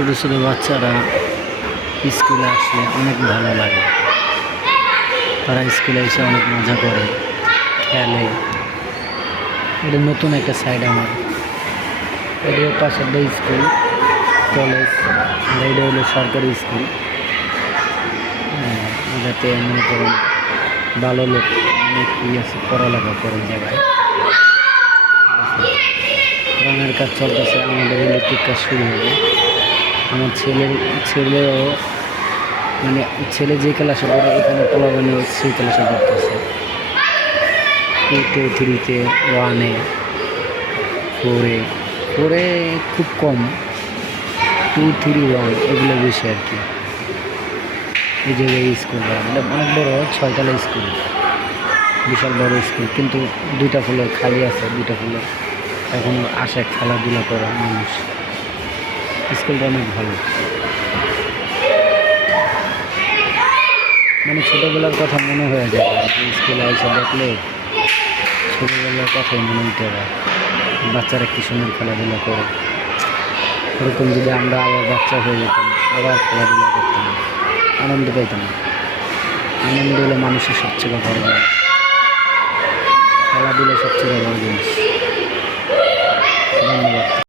ছোটো ছোটো বাচ্চারা স্কুলে আসলে অনেক ভালো লাগে। তারা স্কুলে এসে অনেক মজা করে, খেলে। এটা নতুন একটা সাইড আমার। এটার পাশে একটা স্কুল, কলেজ, আর এটা হলো সরকারি স্কুল। যাতে মনে করেন ভালো লোক অনেক আছে, পড়ালেখা করে জায়গায়। রঙের কাজ চলতেছে, আমাদের ইলেকট্রিক কাজ শুরু হবে। আমার ছেলেও মানে ছেলে যে ক্লাসে পড়ে, এখানে পোলাপানিও সেই ক্লাসে পড়তেছে। 2, 3, 1, 4 খুব কম, 2, 3, 1 এগুলো বেশি আর কি। এই জায়গায় স্কুলটা এটা অনেক বড়, 6 তলা স্কুল, বিশাল বড় স্কুল। কিন্তু 2টা ফ্লোর খালি আছে, 2টা ফ্লোর এখন আসে খেলাধুলা করে মানুষ। স্কুলটা অনেক ভালো। মানে ছোটোবেলার কথা মনে হয়ে যায়, স্কুলে এসে দেখলে ছোটোবেলার কথাই মনে হতে হয়। বাচ্চারা কি সুন্দর খেলাধুলা করে। ওরকম যদি আমরা আবার বাচ্চা হয়ে যেতাম, আবার খেলাধুলা করতাম, আনন্দ পাইতাম। আনন্দ হলো মানুষের সবচেয়ে বড় জিনিস, খেলাধুলা সবচেয়ে বড় জিনিস। ধন্যবাদ।